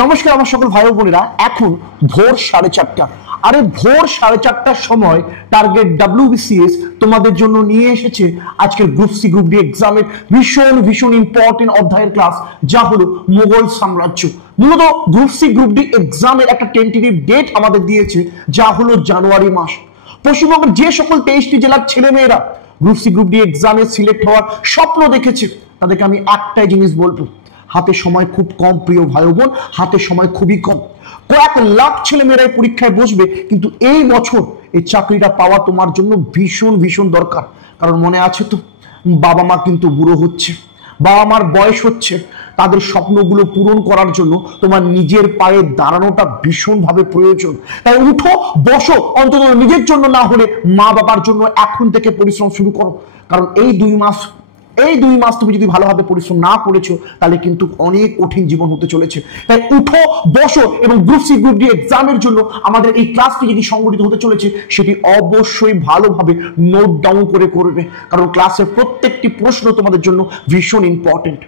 নমস্কার আমার সকল ভাই বোনেরা। এখন ভোর 4:30। আরে ভোর 4:30টার সময় টার্গেট WBCS তোমাদের জন্য নিয়ে এসেছে আজকের গ্রুপ সি গ্রুপ ডি এক্সামের ভীষণ ভীষণ ইম্পর্টেন্ট অধ্যায়ের ক্লাস, যা হলো মুঘল সাম্রাজ্য। মূলত গ্রুপ সি গ্রুপ ডি এক্সামের একটা টেন্টেটিভ ডেট আমাদের দিয়েছে, যা হলো জানুয়ারি মাস। পশ্চিমবঙ্গের যে সকল 23টি জেলার ছেলেমেয়েরা গ্রুপ সি গ্রুপ ডি এক্সামে সিলেক্ট হওয়ার স্বপ্ন দেখেছে, তাদেরকে আমি একটাই জিনিস বলবো, হাতে সময় খুব কম প্রিয় ভাই বোন, হাতে সময় খুবই কম। কয়েক লাখ ছেলে মেয়েরাই পরীক্ষায় বসবে, কিন্তু এই বছর এই চাকরিটা পাওয়া তোমার জন্য ভীষণ ভীষণ দরকার। কারণ মনে আছে তো, বাবা মা কিন্তু বুড়ো হচ্ছে, বাবা মার বয়স হচ্ছে, তাদের স্বপ্নগুলো পূরণ করার জন্য তোমার নিজের পায়ে দাঁড়ানোটা ভীষণভাবে প্রয়োজন। তাই উঠো, বসো, অন্তত নিজের জন্য না হলে মা বাবার জন্য এখন থেকে পরিশ্রম শুরু করো। কারণ এই 2 মাস তুমি যদি ভালোভাবে পরিশ্রম না করেছো, তাহলে কিন্তু অনেক কঠিন জীবন হতে চলেছে। তাই উঠো, বসো এবং গ্রুপ সি গ্রুপ ডি এক্সামের জন্য আমাদের এই ক্লাসটি যদি সংগঠিত হতে চলেছে, সেটি অবশ্যই ভালোভাবে নোট ডাউন করে করবে, কারণ ক্লাসের প্রত্যেকটি প্রশ্ন তোমাদের জন্য ভীষণ ইম্পর্টেন্ট।